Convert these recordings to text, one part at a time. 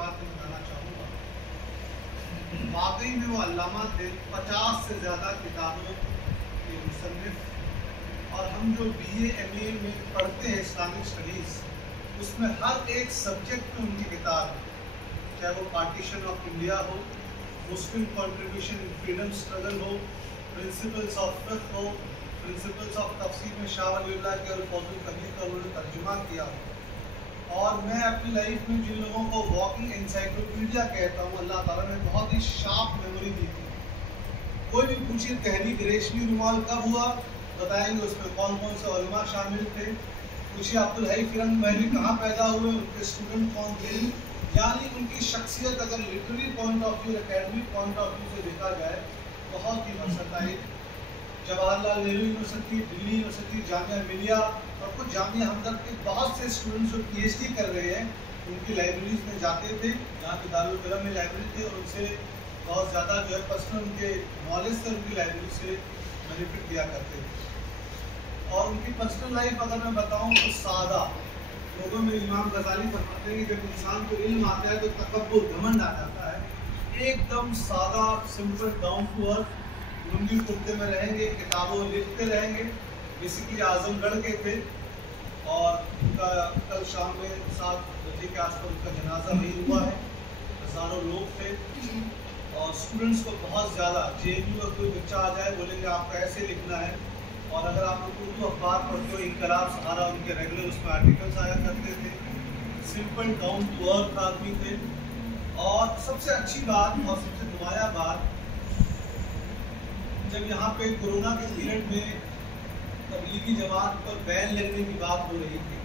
बात मैं बताना चाहूँगा। वाकई में वो अल्लामा थे, 50 से ज़्यादा किताबों के मुसन्निफ, और हम जो BA MA में पढ़ते हैं इस्लामिक स्टडीज़, उसमें हर एक सब्जेक्ट में उनकी किताब है, चाहे वो पार्टीशन ऑफ इंडिया हो, मुस्लिम कंट्रीब्यूशन इन फ्रीडम स्ट्रगल हो, प्रिंसिपल्स ऑफ फिक़्ह हो, प्रिंसिपल्स ऑफ तफसीर में शाह वलीउल्लाह के और फौजुल कबीर का उन्होंने तर्जुमा किया हो। और मैं अपनी लाइफ में जिन लोगों को वॉकिंग एनसाइक्लोपीडिया कहता हूँ, अल्लाह ताला ने बहुत ही शार्प मेमोरी दी थी। कोई भी पूछिए तहरीक रेशमी रुमाल कब हुआ, बताएंगे उसमें कौन कौन से उलमा शामिल थे। पूछिए अब्दुल हई फिरंग महली कहाँ पैदा हुए, उनके स्टूडेंट कौन थे। यानी उनकी शख्सियत अगर literary point of view, academic point of view से देखा जाए, बहुत ही versatile. Jawaharlal Nehru University, Delhi University, Jamia Millia और कुछ जामिया हमदर्द के बहुत से स्टूडेंट्स जो PhD कर रहे हैं, उनकी लाइब्रेरीज में जाते थे, जहाँ पे दारुल कलम में लाइब्रेरी थे, और उनसे बहुत ज़्यादा जो है पर्सनल उनके नॉलेज से उनकी लाइब्रेरी से बेनिफिट दिया करते थे। और उनकी पर्सनल लाइफ अगर मैं बताऊँ तो सादा, लोगों में इमाम गजाली फरमाते हैं कि जब इंसान को इल्म आता है तो तकब्बुर, घमंड आ जाता है। एकदम सादा, simple, down to earth, lungi कुर्ते में रहेंगे, किताबों लिखते रहेंगे। बेसिकली आजमगढ़ के थे, और उनका कल शाम में 7 बजे के आसपास उनका जनाजा नहीं हुआ है। हज़ारों लोग थे, और स्टूडेंट्स को बहुत ज़्यादा, JNU का कोई बच्चा आ जाए बोलेंगे आपको ऐसे लिखना है। और अगर आप लोग उर्दू अखबार पढ़ते हो, इनकलाब सहारा, उनके रेगुलर उसमें आर्टिकल्स आया करते थे। सिंपल डाउन टू अर्थ आदमी थे। और सबसे अच्छी बात और सबसे नुमाया बात, जब यहाँ पे कोरोना के पीरियड में तबलीगी जमात पर बैन लगने की बात हो रही थी,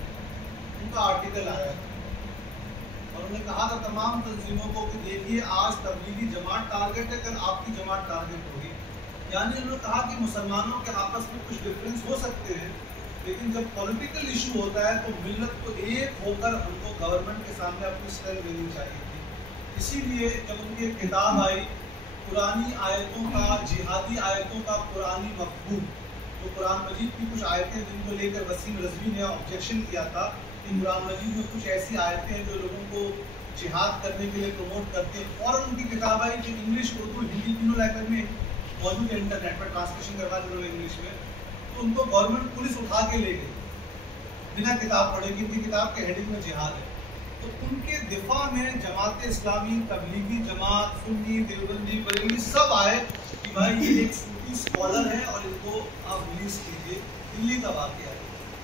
उनका आर्टिकल आया था और उन्होंने कहा था तमाम तंजीमों को कि देखिए आज तबलीगी जमात टारगेट है, कल आपकी जमात टारगेट होगी। यानी उन्होंने कहा कि मुसलमानों के आपस में कुछ डिफरेंस हो सकते हैं, लेकिन जब पॉलिटिकल इशू होता है तो मिल्लत को एक होकर हमको गवर्नमेंट के सामने अपनी स्टैंड लेनी चाहिए थी। इसीलिए जब उनकी एक किताब आई, पुरानी आयतों का, जिहादी आयतों का पुरानी मफहूम, तो कुरान मजीद की कुछ आयतें जिनको लेकर वसीम रज़वी ने ऑब्जेक्शन किया था कि कुरान मजीद में कुछ ऐसी आयतें हैं जो लोगों को जिहाद करने के लिए प्रमोट करते हैं। और उनकी किताब आई जो इंग्लिश, उर्दू, हिंदी तीनों लैंग्वेज में मौजूद है, इंटरनेट पर ट्रांसलेशन करवा दी उन्होंने इंग्लिश में। तो उनको गवर्नमेंट पुलिस उठा के ले गई बिना किताब पढ़े कि उनकी किताब के हेडिंग में जिहाद है। तो उनके दिफा में जमात इस्लामी, तबलीगी जमात, सुन्नी, देवबंदी, बरेली सब आए कि भाई ये एक सूफी स्कॉलर है और इनको आप रिलीज कीजिए। दिल्ली का वाक़या है।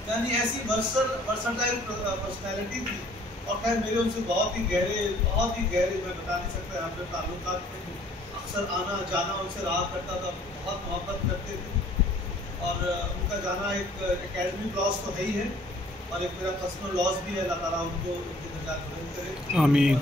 यानी ऐसी वर्सटाइल पर्सनैलिटी थी। और खैर मेरे उनसे बहुत ही गहरे मैं बता नहीं सकता यहाँ पे ताल्लुकात थे। अक्सर आना जाना उनसे रहा करता था, बहुत मोहब्बत करते थे। और उनका जाना एक एकेडमिक लॉस तो है ही है, और एक मेरा पर्सनल लॉस भी है। अल्लाह ताला उनको उनके दर्जात बुलंद करे। आमीन।